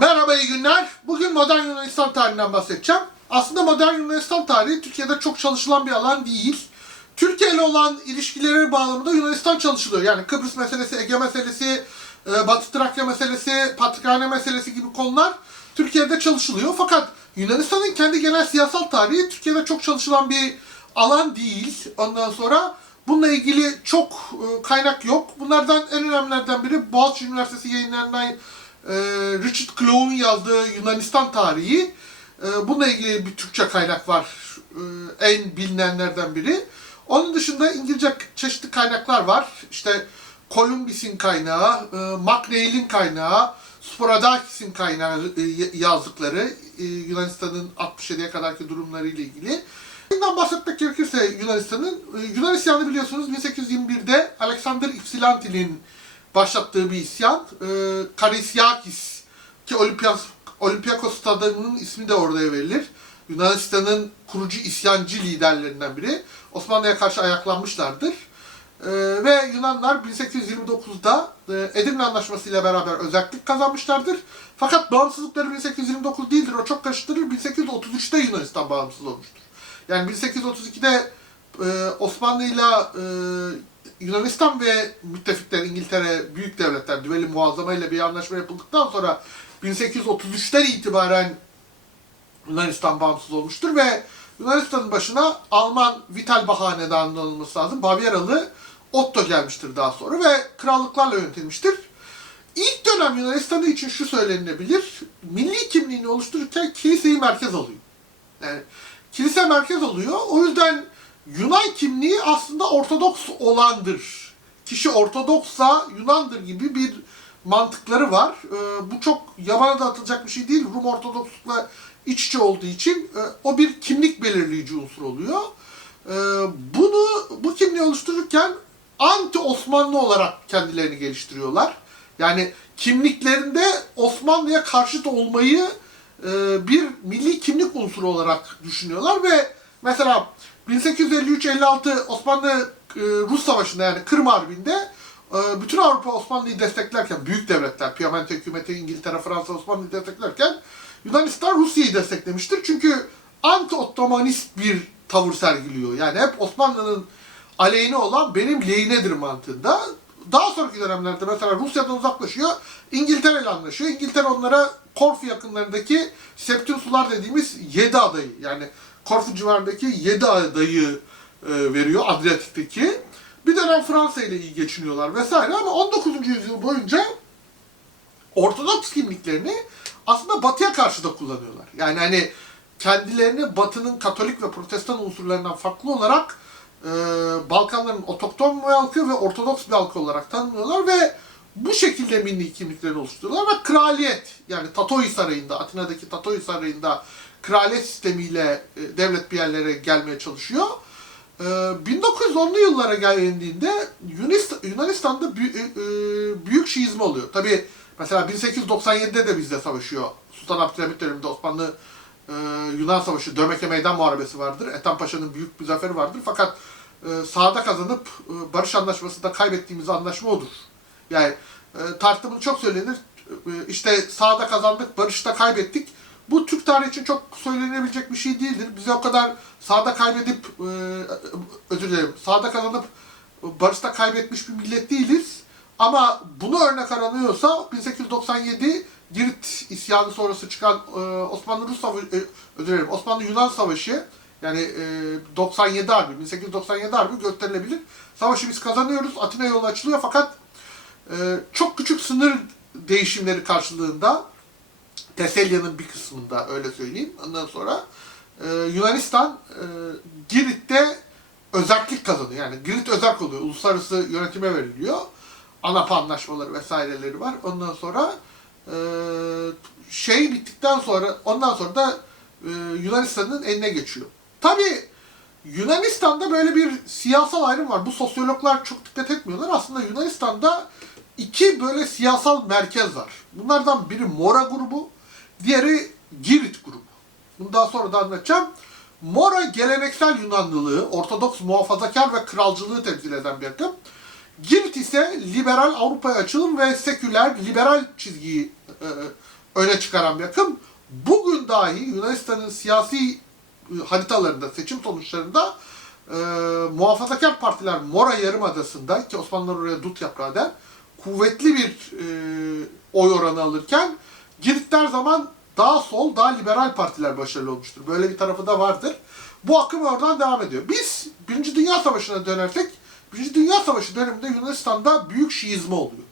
Merhaba iyi günler. Bugün modern Yunanistan tarihinden bahsedeceğim. Aslında modern Yunanistan tarihi Türkiye'de çok çalışılan bir alan değil. Türkiye ile olan ilişkileri bağlamında Yunanistan çalışılıyor. Yani Kıbrıs meselesi, Ege meselesi, e, Batı Trakya meselesi, Patrikhane meselesi gibi konular Türkiye'de çalışılıyor. Fakat Yunanistan'ın kendi genel siyasal tarihi Türkiye'de çok çalışılan bir alan değil. Ondan sonra bununla ilgili çok e, kaynak yok. Bunlardan en önemlilerden biri Boğaziçi Üniversitesi yayınlanan e, Richard Cloug'un yazdığı Yunanistan tarihi. E, bununla ilgili bir Türkçe kaynak var. E, en bilinenlerden biri. Onun dışında İngilizce çeşitli kaynaklar var. İşte Columbus'in kaynağı, e, MacNeil'in kaynağı, Sporadakis'in kaynağı e, yazdıkları e, Yunanistan'ın 67'ye kadarki durumlarıyla ilgili. Bundan bahsetmek gerekirse Yunanistan'ın, e, Yunan isyanı biliyorsunuz 1821'de Alexander Ypsilanti'nin başlattığı bir isyan. E, Karisyakis ki Olympias, Olympiakos stadının ismi de oraya verilir. Yunanistan'ın kurucu isyancı liderlerinden biri. Osmanlı'ya karşı ayaklanmışlardır. Ee, ve Yunanlar 1829'da e, Edirne Anlaşması ile beraber özellik kazanmışlardır. Fakat bağımsızlıkları 1829 değildir, o çok karıştırır. 1833'te Yunanistan bağımsız olmuştur. Yani 1832'de e, Osmanlı ile e, Yunanistan ve müttefikler İngiltere, büyük devletler, düveli muazzama ile bir anlaşma yapıldıktan sonra 1833'ten itibaren Yunanistan bağımsız olmuştur ve Yunanistan'ın başına Alman Vital Hanedanı'nın alınması lazım. Bavyeralı Otto gelmiştir daha sonra ve krallıklarla yönetilmiştir. İlk dönem Yunanistan'ı için şu söylenilebilir. Milli kimliğini oluştururken kiliseyi merkez alıyor. Yani kilise merkez oluyor. O yüzden Yunan kimliği aslında Ortodoks olandır. Kişi Ortodokssa Yunandır gibi bir mantıkları var. Ee, bu çok yabana da atılacak bir şey değil. Rum Ortodokslukla iç içe olduğu için e, o bir kimlik belirleyici unsur oluyor. E, bunu bu kimliği oluştururken anti Osmanlı olarak kendilerini geliştiriyorlar. Yani kimliklerinde Osmanlı'ya karşıt olmayı e, bir milli kimlik unsuru olarak düşünüyorlar ve mesela 1853-56 Osmanlı e, Savaşı'nda yani Kırım Harbi'nde e, bütün Avrupa Osmanlı'yı desteklerken büyük devletler, Piemonte hükümeti, İngiltere, Fransa Osmanlı'yı desteklerken Yunanistan Rusya'yı desteklemiştir. Çünkü anti-Ottomanist bir tavır sergiliyor. Yani hep Osmanlı'nın aleyhine olan benim lehinedir mantığında. Daha sonraki dönemlerde mesela Rusya'dan uzaklaşıyor, İngiltere ile anlaşıyor. İngiltere onlara Korfu yakınlarındaki Septüsular dediğimiz 7 adayı yani Korfu civarındaki 7 adayı e, veriyor Adriyatik'teki. Bir dönem Fransa ile iyi geçiniyorlar vesaire ama 19. yüzyıl boyunca Ortodoks kimliklerini aslında Batı'ya karşı da kullanıyorlar. Yani hani kendilerini Batı'nın Katolik ve Protestan unsurlarından farklı olarak e, Balkanların otokton bir halkı ve Ortodoks bir halkı olarak tanımlıyorlar ve bu şekilde milli kimliklerini oluşturuyorlar ve kraliyet yani Tatoi Sarayı'nda, Atina'daki Tatoi Sarayı'nda kraliyet sistemiyle e, devlet bir yerlere gelmeye çalışıyor. E, 1910'lu yıllara Yunanistan, Yunanistan'da e, e, büyük şiizmi oluyor. Tabi mesela 1897'de de bizde savaşıyor. Sultan Abdülhamit döneminde Osmanlı e, Yunan Savaşı, Dömeke Meydan Muharebesi vardır. Ethem Paşa'nın büyük bir zaferi vardır. Fakat e, sahada kazanıp e, barış anlaşmasında kaybettiğimiz anlaşma odur. Yani e, tartımını çok söylenir. E, işte sahada kazandık, barışta kaybettik. Bu Türk tarihi için çok söylenebilecek bir şey değildir. Bize o kadar sahada kaybedip, e, özür dilerim, sahada kazanıp barışta kaybetmiş bir millet değiliz. Ama bunu örnek aranıyorsa 1897 Girit isyanı sonrası çıkan e, Osmanlı-Rus Savaşı, e, özür dilerim, Osmanlı-Yunan Savaşı yani e, 97 Harbi, 1897 Harbi gösterilebilir. Savaşı biz kazanıyoruz, Atina yolu açılıyor fakat e, çok küçük sınır değişimleri karşılığında Teselya'nın bir kısmında öyle söyleyeyim. Ondan sonra e, Yunanistan e, Girit'te özellik kazanıyor. Yani Girit özerk oluyor. Uluslararası yönetime veriliyor. ANAP anlaşmaları vesaireleri var. Ondan sonra e, şey bittikten sonra ondan sonra da e, Yunanistan'ın eline geçiyor. Tabii Yunanistan'da böyle bir siyasal ayrım var. Bu sosyologlar çok dikkat etmiyorlar. Aslında Yunanistan'da iki böyle siyasal merkez var. Bunlardan biri Mora grubu, diğeri Girit grubu. Bunu daha sonra da anlatacağım. Mora geleneksel Yunanlılığı, Ortodoks muhafazakar ve kralcılığı temsil eden bir akım. Girit ise liberal Avrupa'ya açılım ve seküler liberal çizgiyi e, öne çıkaran bir akım. Bugün dahi Yunanistan'ın siyasi e, haritalarında, seçim sonuçlarında e, muhafazakar partiler Mora Yarımadası'nda ki Osmanlılar oraya dut yaprağı der, kuvvetli bir e, oy oranı alırken Girit'te her zaman daha sol, daha liberal partiler başarılı olmuştur. Böyle bir tarafı da vardır. Bu akım oradan devam ediyor. Biz Birinci Dünya Savaşı'na dönersek, Birinci Dünya Savaşı döneminde Yunanistan'da büyük şiizme oluyor.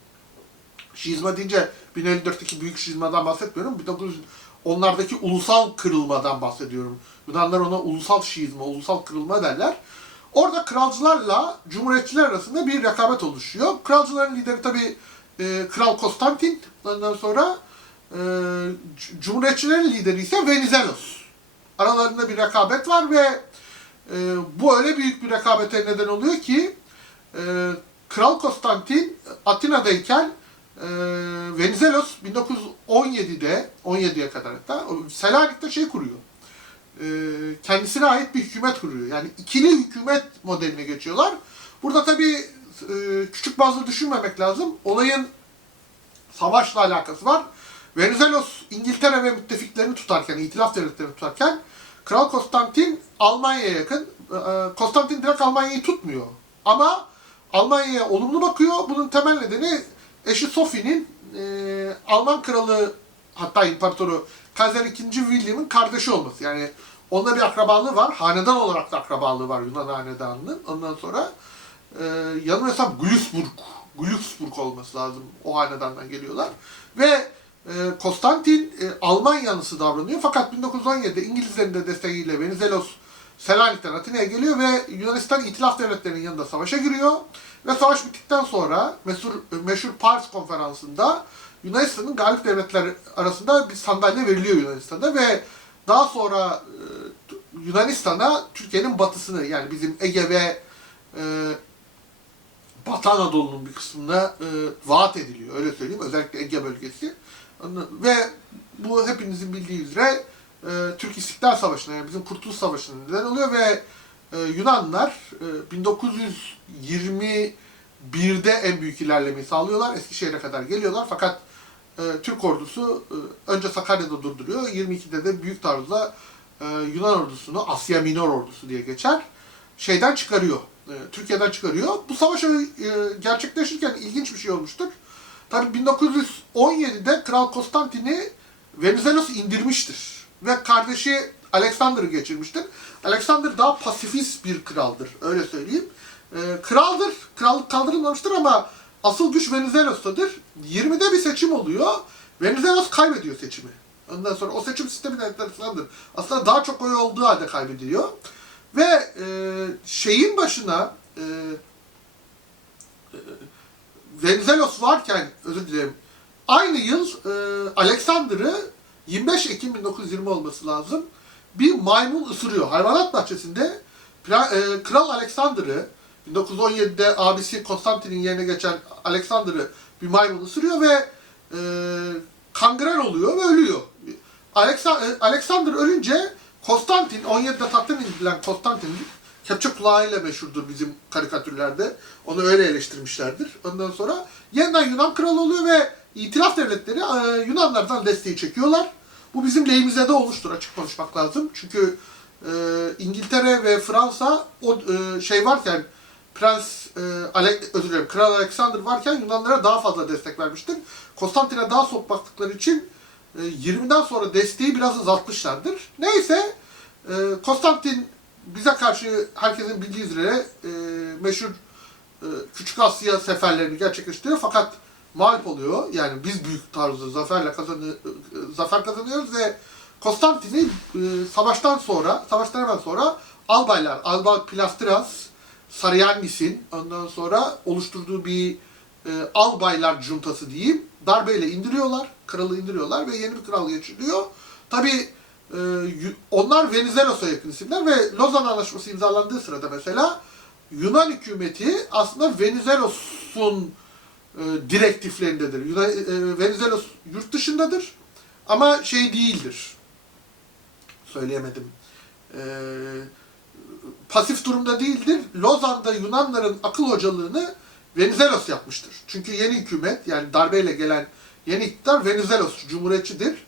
Şiizma deyince 1054'teki büyük şiizmadan bahsetmiyorum. 1910'lardaki ulusal kırılmadan bahsediyorum. Yunanlar ona ulusal şiizma, ulusal kırılma derler. Orada kralcılarla cumhuriyetçiler arasında bir rekabet oluşuyor. Kralcıların lideri tabii e, Kral Konstantin. Ondan sonra e, cumhuriyetçilerin lideri ise Venizelos. Aralarında bir rekabet var ve e, bu öyle büyük bir rekabete neden oluyor ki e, Kral Konstantin Atina'dayken e, Venizelos 1917'de 17'ye kadar hatta Selanik'te şey kuruyor. E, kendisine ait bir hükümet kuruyor. Yani ikili hükümet modeline geçiyorlar. Burada tabii e, küçük bazı düşünmemek lazım. Olayın savaşla alakası var. Venizelos İngiltere ve müttefiklerini tutarken, itilaf devletlerini tutarken Kral Konstantin Almanya'ya yakın. e, Konstantin direkt Almanya'yı tutmuyor. Ama Almanya'ya olumlu bakıyor. Bunun temel nedeni eşi Sophie'nin Alman kralı hatta imparatoru Kaiser II. William'ın kardeşi olması. Yani onunla bir akrabalığı var. Hanedan olarak da akrabalığı var Yunan hanedanının. Ondan sonra e, yanılmıyorsam Glücksburg, Glücksburg olması lazım. O hanedandan geliyorlar. Ve e, Konstantin e, Alman yanlısı davranıyor. Fakat 1917'de İngilizlerin de desteğiyle Venizelos Selanik'ten Atina'ya geliyor ve Yunanistan itilaf devletlerinin yanında savaşa giriyor. Ve savaş bittikten sonra meşhur, meşhur Paris konferansında Yunanistan'ın galip devletler arasında bir sandalye veriliyor Yunanistan'da ve daha sonra e, Yunanistan'a Türkiye'nin batısını yani bizim Ege ve e, Batı Anadolu'nun bir kısmına e, vaat ediliyor. Öyle söyleyeyim. Özellikle Ege bölgesi. Ve bu hepinizin bildiği üzere e, Türk İstiklal Savaşı'na yani bizim Kurtuluş Savaşı'na neden oluyor ve e, Yunanlar e, 1921'de en büyük ilerlemeyi sağlıyorlar. Eskişehir'e kadar geliyorlar fakat e, Türk ordusu e, önce Sakarya'da durduruyor. 22'de de büyük taarruzla e, Yunan ordusunu Asya Minor ordusu diye geçer. Şeyden çıkarıyor. Türkiye'den çıkarıyor. Bu savaş gerçekleşirken ilginç bir şey olmuştur. Tabii 1917'de Kral Konstantin'i Venizelos indirmiştir. Ve kardeşi Alexander'ı geçirmiştir. Alexander daha pasifist bir kraldır. Öyle söyleyeyim. Kraldır. Krallık kaldırılmamıştır ama asıl güç Venizelos'tadır. 20'de bir seçim oluyor. Venizelos kaybediyor seçimi. Ondan sonra o seçim sistemi de enteresandır. Aslında daha çok oy olduğu halde kaybediliyor. Ve e, şeyin başına e, e, Venizelos varken, özür dilerim, aynı yıl e, Alexander'ı 25 Ekim 1920 olması lazım. Bir maymun ısırıyor. Hayvanat bahçesinde e, Kral Alexander'ı 1917'de abisi Konstantin'in yerine geçen Alexander'ı bir maymun ısırıyor ve e, kangren oluyor ve ölüyor. E, Alexander ölünce Konstantin, 17'de tahttan indirilen Konstantin, kepçe kulağıyla meşhurdur bizim karikatürlerde. Onu öyle eleştirmişlerdir. Ondan sonra yeniden Yunan kralı oluyor ve itilaf devletleri e, Yunanlardan desteği çekiyorlar. Bu bizim lehimize de olmuştur açık konuşmak lazım. Çünkü e, İngiltere ve Fransa o e, şey varken Prens e, Ale, özür dilerim, Kral Alexander varken Yunanlara daha fazla destek vermiştir. Konstantin'e daha soğuk baktıkları için e, 20'den sonra desteği biraz azaltmışlardır. Neyse e, Konstantin bize karşı herkesin bildiği üzere e, meşhur e, Küçük Asya seferlerini gerçekleştiriyor fakat mağlup oluyor. Yani biz büyük tarzda zaferle kazanı, e, zafer kazanıyoruz ve Konstantin'i e, savaştan sonra, savaştan hemen sonra albaylar, Albay Plastras, Sarıyannis'in ondan sonra oluşturduğu bir e, albaylar cuntası diyeyim darbeyle indiriyorlar. Kralı indiriyorlar ve yeni bir kral geçiriliyor. Tabi onlar Venizelos'a yakın isimler ve Lozan Anlaşması imzalandığı sırada mesela Yunan hükümeti aslında Venizelos'un e, direktiflerindedir. Yunan, e, Venizelos yurt dışındadır ama şey değildir. Söyleyemedim. E, pasif durumda değildir. Lozan'da Yunanların akıl hocalığını Venizelos yapmıştır. Çünkü yeni hükümet yani darbeyle gelen yeni iktidar Venizelos, Cumhuriyetçidir.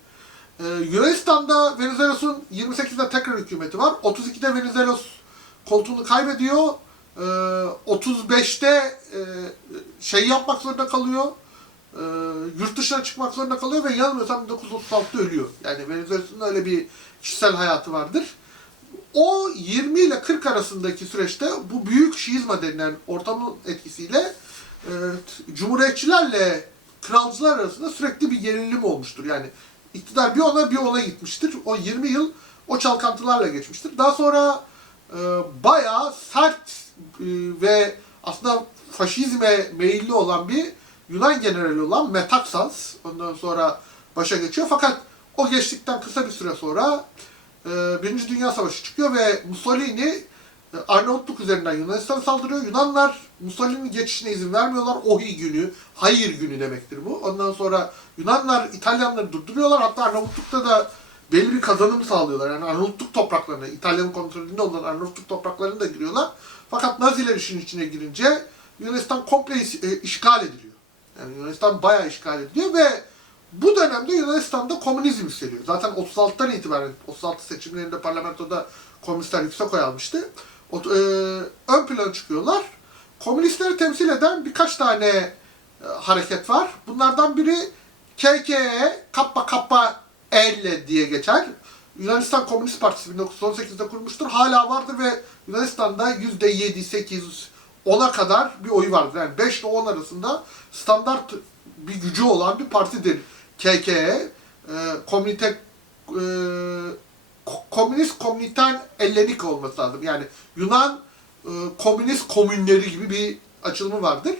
Ee, Yunanistan'da Venizelos'un 28'de tekrar hükümeti var. 32'de Venizelos koltuğunu kaybediyor. Ee, 35'te e, şey yapmak zorunda kalıyor. Ee, yurt dışına çıkmak zorunda kalıyor ve yanılmıyorsam 1936'da ölüyor. Yani Venizelos'un öyle bir kişisel hayatı vardır. O 20 ile 40 arasındaki süreçte bu büyük şiizma denilen ortamın etkisiyle e, cumhuriyetçilerle kralcılar arasında sürekli bir gerilim olmuştur. Yani iktidar bir ona bir ona gitmiştir. O 20 yıl o çalkantılarla geçmiştir. Daha sonra e, bayağı sert e, ve aslında faşizme meyilli olan bir Yunan generali olan Metaxas ondan sonra başa geçiyor. Fakat o geçtikten kısa bir süre sonra Birinci Dünya Savaşı çıkıyor ve Mussolini e, Arnavutluk üzerinden Yunanistan'a saldırıyor. Yunanlar Mussolini'nin geçişine izin vermiyorlar. Ohi günü, hayır günü demektir bu. Ondan sonra Yunanlar İtalyanları durduruyorlar. Hatta Arnavutluk'ta da belli bir kazanım sağlıyorlar. Yani Arnavutluk topraklarına, İtalyan kontrolünde olan Arnavutluk topraklarına da giriyorlar. Fakat Naziler işin içine girince Yunanistan komple e, işgal ediliyor. Yani Yunanistan bayağı işgal ediliyor ve bu dönemde Yunanistan'da komünizm yükseliyor. Zaten 36'dan itibaren 36 seçimlerinde parlamentoda komünistler yüksek oy almıştı. O, e, ön plana çıkıyorlar. Komünistleri temsil eden birkaç tane e, hareket var. Bunlardan biri KKE, Kappa Kappa Elle diye geçer. Yunanistan Komünist Partisi 1918'de kurmuştur. Hala vardır ve Yunanistan'da %7, 8, 10'a kadar bir oyu vardır. Yani 5 ile 10 arasında standart bir gücü olan bir partidir KKE. E, komünite e, Ko- Komünist Komüniten Ellenik olması lazım. Yani Yunan e, Komünist Komünleri gibi bir açılımı vardır.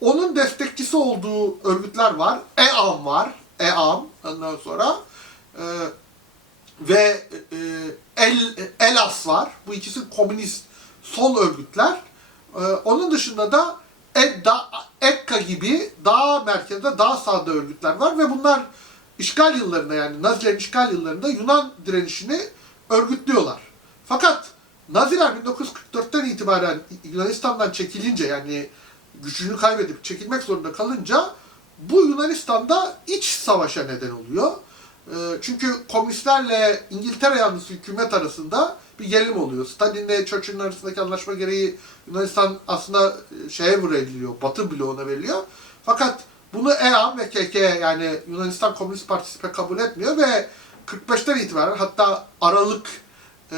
Onun destekçisi olduğu örgütler var. EAM var. EAM ondan sonra e, ve e, El ELAS var. Bu ikisi komünist sol örgütler. E, onun dışında da EDDA, EKKA gibi daha merkezde, daha sağda örgütler var ve bunlar işgal yıllarında yani Nazilerin işgal yıllarında Yunan direnişini örgütlüyorlar. Fakat Naziler 1944'ten itibaren Yunanistan'dan çekilince yani gücünü kaybedip çekilmek zorunda kalınca bu Yunanistan'da iç savaşa neden oluyor. Ee, Çünkü komünistlerle İngiltere yanlısı hükümet arasında bir gerilim oluyor. Stalin'le Churchill'in arasındaki anlaşma gereği Yunanistan aslında e, şeye veriliyor, Batı bloğuna veriliyor. Fakat bunu EAM ve KK yani Yunanistan Komünist Partisi pek kabul etmiyor ve 45'ten itibaren hatta Aralık e,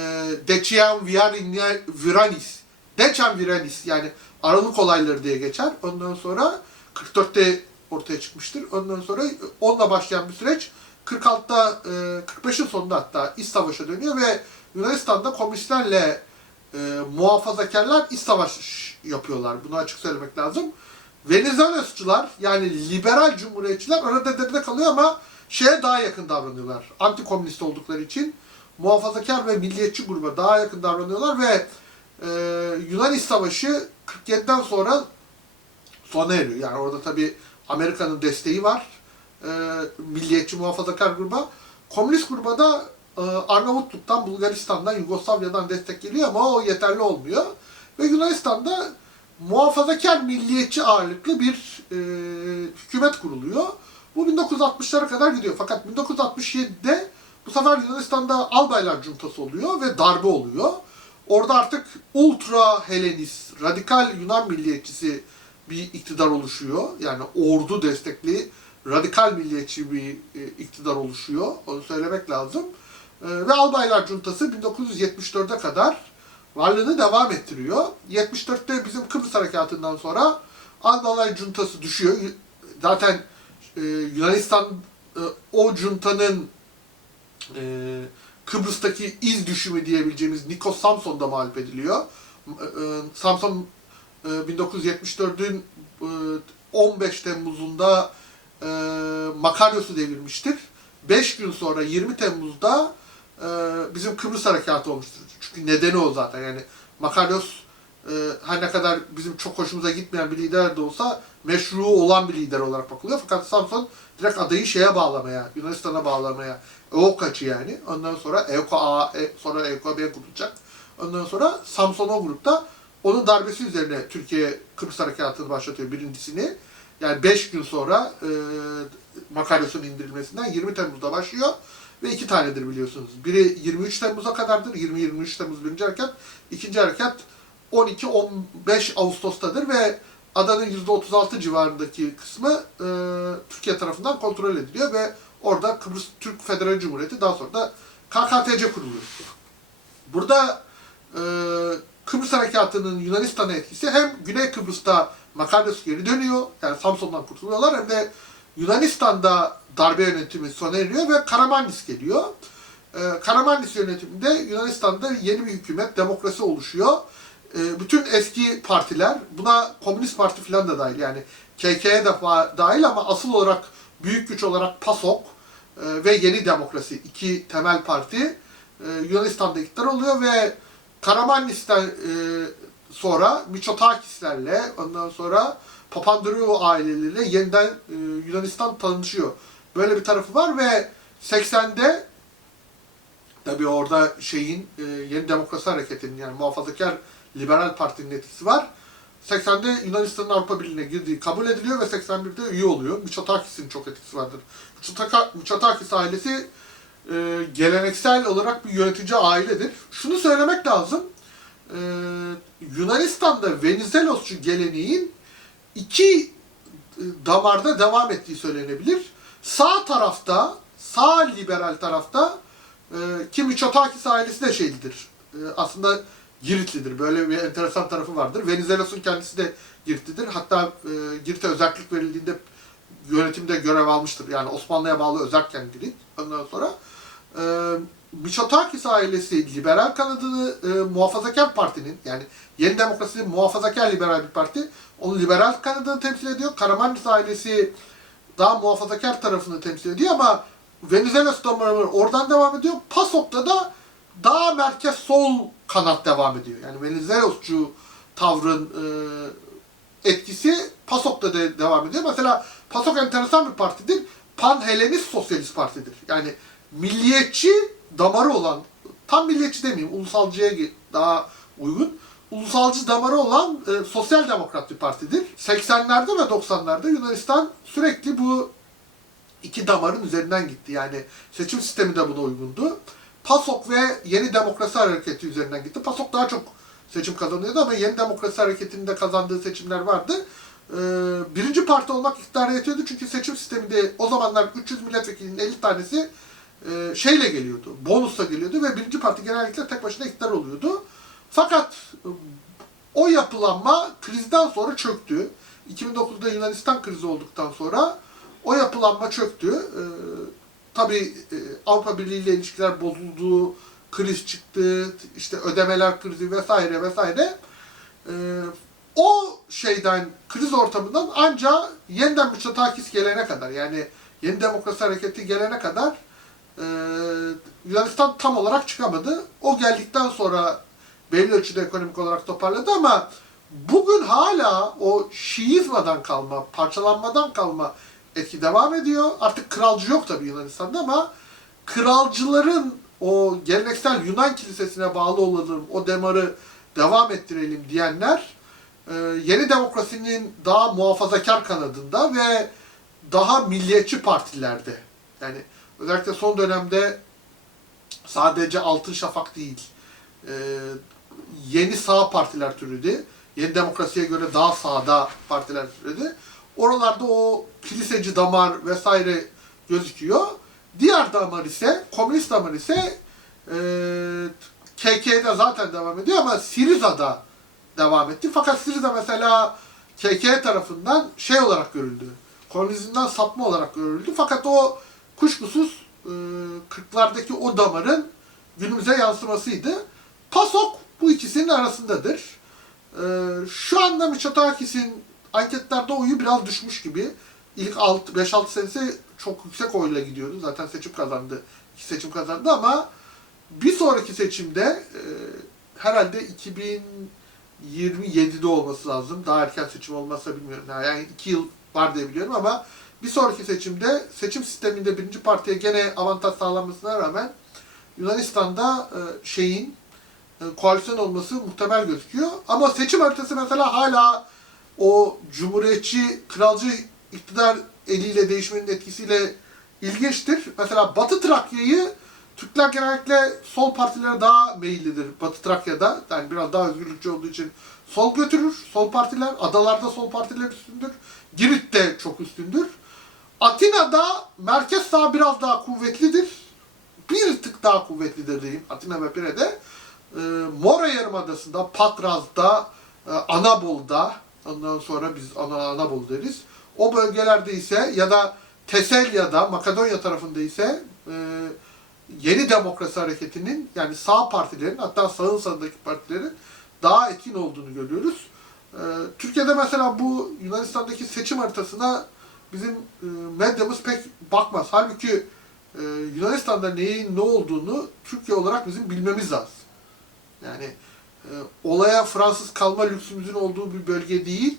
Decian Viranis Decem Viranis yani Aralık olayları diye geçer. Ondan sonra 44'te ortaya çıkmıştır. Ondan sonra onunla başlayan bir süreç 46'da e, 45'in sonunda hatta iç savaşa dönüyor ve Yunanistan'da komünistlerle e, muhafazakarlar iç savaş yapıyorlar. Bunu açık söylemek lazım. Venezuelosçular yani liberal cumhuriyetçiler arada deride kalıyor ama şeye daha yakın davranıyorlar. Anti-komünist oldukları için muhafazakar ve milliyetçi gruba daha yakın davranıyorlar ve e, Yunan İç Savaşı 47'den sonra sona eriyor. Yani orada tabi Amerika'nın desteği var. E, milliyetçi muhafazakar gruba. Komünist gruba da Arnavutluk'tan, Bulgaristan'dan, Yugoslavya'dan destek geliyor ama o yeterli olmuyor. Ve Yunanistan'da muhafazakar milliyetçi ağırlıklı bir e, hükümet kuruluyor. Bu 1960'lara kadar gidiyor. Fakat 1967'de bu sefer Yunanistan'da albaylar cuntası oluyor ve darbe oluyor. Orada artık ultra Helenist, radikal Yunan milliyetçisi bir iktidar oluşuyor. Yani ordu destekli, radikal milliyetçi bir e, iktidar oluşuyor. Onu söylemek lazım. E, ve albaylar cuntası 1974'e kadar varlığını devam ettiriyor. 74'te bizim Kıbrıs Harekatı'ndan sonra Albalay cuntası düşüyor. Zaten e, Yunanistan e, o cuntanın e, Kıbrıs'taki iz düşümü diyebileceğimiz Nikos Samson'da mağlup ediliyor. Samson e, 1974'ün e, 15 Temmuz'unda e, Makaryos'u devirmiştir. 5 gün sonra 20 Temmuz'da bizim Kıbrıs Harekatı olmuştur. Çünkü nedeni o zaten yani Makaryos e, her ne kadar bizim çok hoşumuza gitmeyen bir lider de olsa meşru olan bir lider olarak bakılıyor. Fakat Samson direkt adayı şeye bağlamaya, Yunanistan'a bağlamaya, EOKA'çı yani. Ondan sonra EOKA A, e, sonra EOKA B kurulacak. Ondan sonra Samson o grupta onun darbesi üzerine Türkiye Kıbrıs Harekatı'nı başlatıyor birincisini. Yani 5 gün sonra e, Makaryos'un indirilmesinden 20 Temmuz'da başlıyor. Ve iki tanedir biliyorsunuz. Biri 23 Temmuz'a kadardır. 20-23 Temmuz birinci harekat. İkinci harekat 12-15 Ağustos'tadır ve adanın %36 civarındaki kısmı e, Türkiye tarafından kontrol ediliyor ve orada Kıbrıs Türk Federal Cumhuriyeti daha sonra da KKTC kuruluyor. Burada e, Kıbrıs Harekatı'nın Yunanistan'a etkisi hem Güney Kıbrıs'ta Makaryos geri dönüyor, yani Samsun'dan kurtuluyorlar hem de Yunanistan'da darbe yönetimi sona eriyor ve Karamanlis geliyor. E, Karamanlis yönetiminde Yunanistan'da yeni bir hükümet, demokrasi oluşuyor. E, bütün eski partiler, buna Komünist Parti falan da dahil yani KK'ye de dahil ama asıl olarak büyük güç olarak PASOK e, ve Yeni Demokrasi iki temel parti e, Yunanistan'da iktidar oluyor ve Karamanlis'ten e, sonra Mitsotakislerle ondan sonra Papandreou aileleriyle yeniden e, Yunanistan tanışıyor. Böyle bir tarafı var ve 80'de tabii orada şeyin e, Yeni Demokrasi Hareketi'nin yani muhafazakar liberal partinin etkisi var. 80'de Yunanistan'ın Avrupa Birliği'ne girdiği kabul ediliyor ve 81'de üye oluyor. Mitsotakis'in çok etkisi vardır. Mitsotakis ailesi e, geleneksel olarak bir yönetici ailedir. Şunu söylemek lazım. E, Yunanistan'da Venizelosçu geleneğin iki e, damarda devam ettiği söylenebilir. Sağ tarafta, sağ liberal tarafta e, ki Mitsotakis ailesi de şeylidir. E, aslında Giritlidir. Böyle bir enteresan tarafı vardır. Venizelos'un kendisi de Giritlidir. Hatta e, Girit'e özellik verildiğinde yönetimde görev almıştır. Yani Osmanlı'ya bağlı özerken Girit. Ondan sonra e, Mitsotakis ailesi liberal kanadını e, muhafazakar partinin yani Yeni Demokrasi muhafazakar liberal bir parti. Onun liberal kanadını temsil ediyor. Karamanlis ailesi daha muhafazakar tarafını temsil ediyor ama Venizelos damarı oradan devam ediyor. PASOK'ta da daha merkez sol kanat devam ediyor. Yani Venizelosçu tavrın e, etkisi PASOK'ta da devam ediyor. Mesela PASOK enteresan bir partidir. Pan-Helenist Sosyalist Partidir. Yani milliyetçi damarı olan, tam milliyetçi demeyeyim, ulusalcıya daha uygun. Ulusalcı damarı olan e, sosyal demokrat bir partidir. 80'lerde ve 90'larda Yunanistan sürekli bu iki damarın üzerinden gitti. Yani seçim sistemi de buna uygundu. PASOK ve Yeni Demokrasi Hareketi üzerinden gitti. PASOK daha çok seçim kazanıyordu ama Yeni Demokrasi Hareketi'nin de kazandığı seçimler vardı. Ee, birinci parti olmak iktidara yetiyordu çünkü seçim sisteminde o zamanlar 300 milletvekilinin 50 tanesi e, şeyle geliyordu, bonusla geliyordu ve birinci parti genellikle tek başına iktidar oluyordu. Fakat e, o yapılanma krizden sonra çöktü. 2009'da Yunanistan krizi olduktan sonra o yapılanma çöktü. Ee, tabii e, Avrupa Birliği ile ilişkiler bozuldu, kriz çıktı, işte ödemeler krizi vesaire vesaire. Ee, o şeyden, kriz ortamından ancak yeniden Mitsotakis gelene kadar yani yeni demokrasi hareketi gelene kadar e, Yunanistan tam olarak çıkamadı. O geldikten sonra belli ölçüde ekonomik olarak toparladı ama bugün hala o Şiizmadan kalma, parçalanmadan kalma etki devam ediyor. Artık kralcı yok tabii Yunanistan'da ama kralcıların o geleneksel Yunan kilisesine bağlı olalım, o demarı devam ettirelim diyenler e, yeni demokrasinin daha muhafazakar kanadında ve daha milliyetçi partilerde. Yani özellikle son dönemde sadece Altın Şafak değil, e, yeni sağ partiler türedi. Yeni demokrasiye göre daha sağda partiler türedi. Oralarda o kiliseci damar vesaire gözüküyor. Diğer damar ise, komünist damar ise e, KK'de zaten devam ediyor ama Siriza'da devam etti. Fakat Siriza mesela KK tarafından şey olarak görüldü. Komünizmden sapma olarak görüldü. Fakat o kuşkusuz e, 40'lardaki o damarın günümüze yansımasıydı. PASOK bu ikisinin arasındadır. E, şu anda Mitsotakis'in anketlerde oyu biraz düşmüş gibi. İlk 5-6 senesi çok yüksek oyla gidiyordu. Zaten seçim kazandı. İki seçim kazandı ama bir sonraki seçimde e, herhalde 2027'de olması lazım. Daha erken seçim olmazsa bilmiyorum. Yani 2 yıl var diye biliyorum ama bir sonraki seçimde seçim sisteminde birinci partiye gene avantaj sağlanmasına rağmen Yunanistan'da e, şeyin e, koalisyon olması muhtemel gözüküyor. Ama seçim haritası mesela hala o cumhuriyetçi, kralcı iktidar eliyle değişmenin etkisiyle ilginçtir. Mesela Batı Trakya'yı Türkler genellikle sol partilere daha meyillidir Batı Trakya'da. Yani biraz daha özgürlükçü olduğu için sol götürür sol partiler. Adalarda sol partiler üstündür. Girit de çok üstündür. Atina'da merkez sağ biraz daha kuvvetlidir. Bir tık daha kuvvetlidir diyeyim Atina ve Pire'de. Ee, Mora Yarımadası'nda, Patraz'da, e, Anabol'da, ondan sonra biz Ana, Anabol deriz. O bölgelerde ise ya da Teselya'da, Makedonya tarafında ise e, Yeni Demokrasi Hareketi'nin yani sağ partilerin hatta sağın sağındaki partilerin daha etkin olduğunu görüyoruz. Ee, Türkiye'de mesela bu Yunanistan'daki seçim haritasına bizim e, medyamız pek bakmaz. Halbuki e, Yunanistan'da neyin ne olduğunu Türkiye olarak bizim bilmemiz lazım. Yani e, olaya Fransız kalma lüksümüzün olduğu bir bölge değil.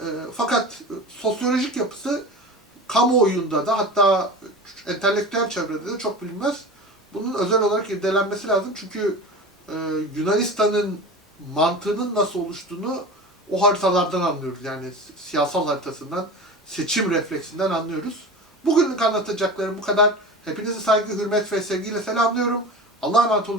E, fakat sosyolojik yapısı kamuoyunda da hatta entelektüel çevrede de çok bilinmez. Bunun özel olarak irdelenmesi lazım çünkü Yunanistan'ın mantığının nasıl oluştuğunu o haritalardan anlıyoruz. Yani siyasal haritasından, seçim refleksinden anlıyoruz. Bugünlük anlatacaklarım bu kadar. Hepinizi saygı, hürmet ve sevgiyle selamlıyorum. Allah'a emanet olun.